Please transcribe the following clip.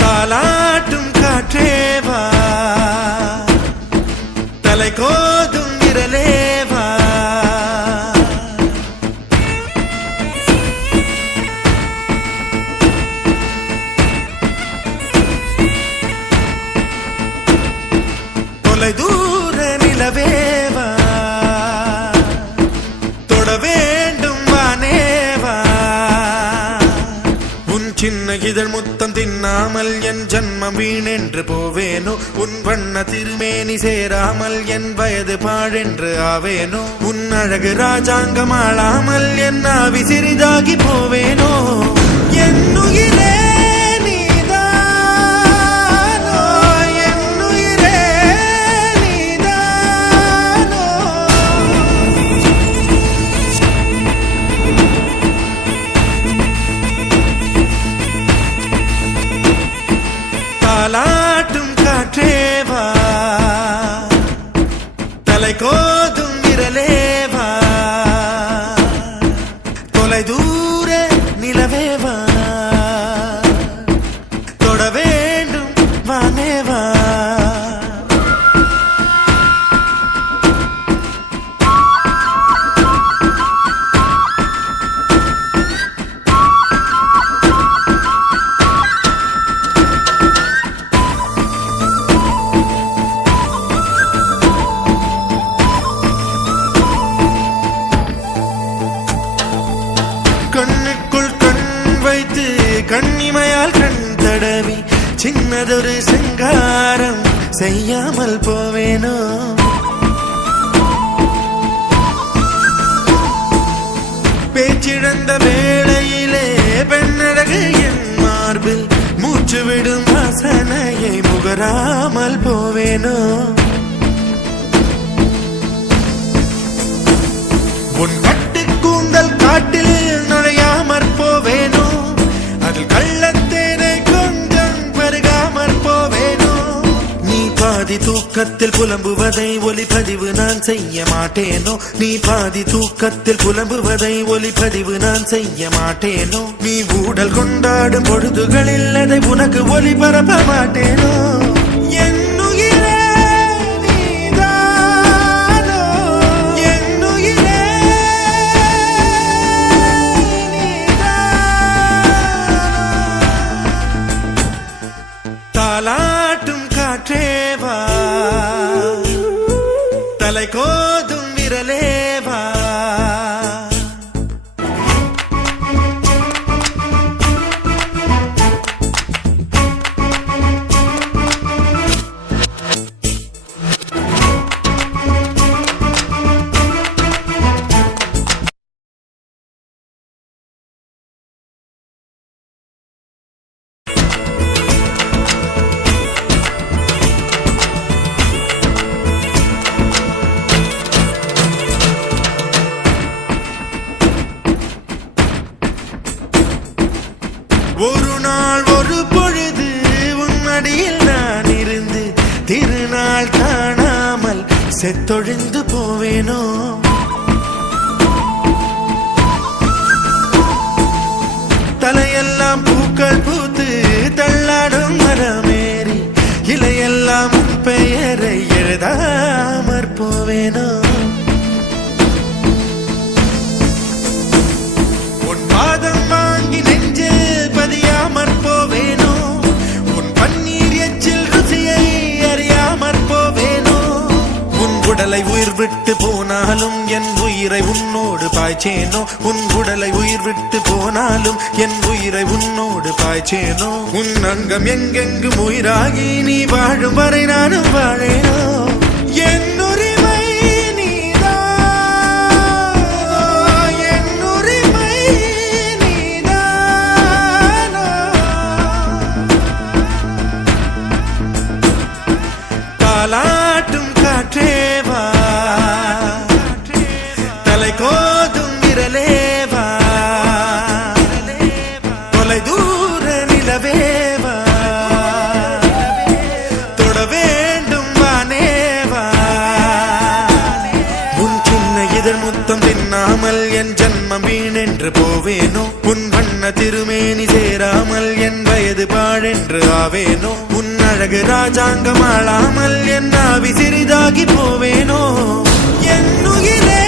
தாலாட்டும் காற்றேவா, தலை கோதும் விரலேவா, தொலை தூர நிலவேவா, தொட வேண்டும் வானேவா, உன் சின்ன இதழ் முத்தம் தின்னாமல் என் ஜன்மம் வீணென்று போவேனோ, உன் வண்ண திருமேனி சேராமல் என் வயது பாழென்று ஆவேனோ, உன் அழகு ராஜாங்கம் ஆளாமல் என் ஆவி சிறிதாகி போவேனோ, என்னுயிரே நீதானோ, என்னுயிரே நீதானோ. தாலாட்டும் காற்றேவா, தலை கோதும் விரலேவா, தொலை தூர நிலவேவா, தொட வேண்டும் வானேவா. கண்ணுக்குள் கண் வைத்து கண்ணிமையால் கண் தடவி சின்னதொரு சிங்காரம் செய்யாமல் போவேனோ, பேச்சிழந்த வேளையிலே பெண்ணழகு என் மார்பில் மூச்சு விடும் வாசனையை முகராமல் போவேனோ, உன் கட்டு கூந்தல் காட்டில் நுழையாமற் போவேனோ, அதில் கள்ளத்தேனை கொஞ்சம் பருகாமற் போவேனோ, நீ பாதி தூக்கத்தில் புலம்புவதை ஒலிப்பதிவு நான் செய்ய மாட்டேனோ, நீ பாதி தூக்கத்தில் புலம்புவதை ஒலிப்பதிவு நான் செய்ய மாட்டேனோ, நீ ஊடல் கொண்டாடும் பொழுதுகளில் அதை உனக்கு ஒலிபரப்ப மாட்டேனோ, என்னுயிரே நீதானோ, என்னுயிரே தாலாட்டும் காற்றேவா, தலை கோதும் விரலேவா, ஒரு நாள் ஒரு பொழுது உன்னடியில் நான் இருந்து திருநாள் காணாமல் செத்தொழிந்து போவேனோ, தலையெல்லாம் பூக்கள் பூத்து தள்ளாடும் மரமேறி இலையெல்லாம் உன் பெயரை எழுதாமற் போவேனோ, உன் பாதம் வாங்கி நெஞ்சில் பதியாமற் போவேனோ, உன் பன்னீர் எச்சில் ருசியை அறியாமற் போவேனோ, உன் உடலை உயிர் விட்டு போனாலும் என் உயிரை உன்னோடு பாய்ச்சேனோ உன் உடலை உயிர் விட்டு போனாலும் என் உயிரை உன்னோடு பாய்ச்சேனோ உன் அங்கம் எங்கெங்கும் உயிராகி நீ வாழும் வரை நானும் வாழேனோ என் உரிமை தாலாட்டும் காற்றேவா தலை கோதும் விரலேவா தொலை தூர நிலவேவா தொட வேண்டும் வானேவா உன் சின்ன இதழ் முத்தம் தின்னாமல் என் ஜன்மம் வீணென்று போவேனோ உன் வண்ண திருமேனி சேராமல் என் வயது பாழென்று ஆவேனோ உன் அழகு ராஜாங்கம் ஆளாமல் என் ஆவி சிறிதாகி போவேனோ என் உயிரே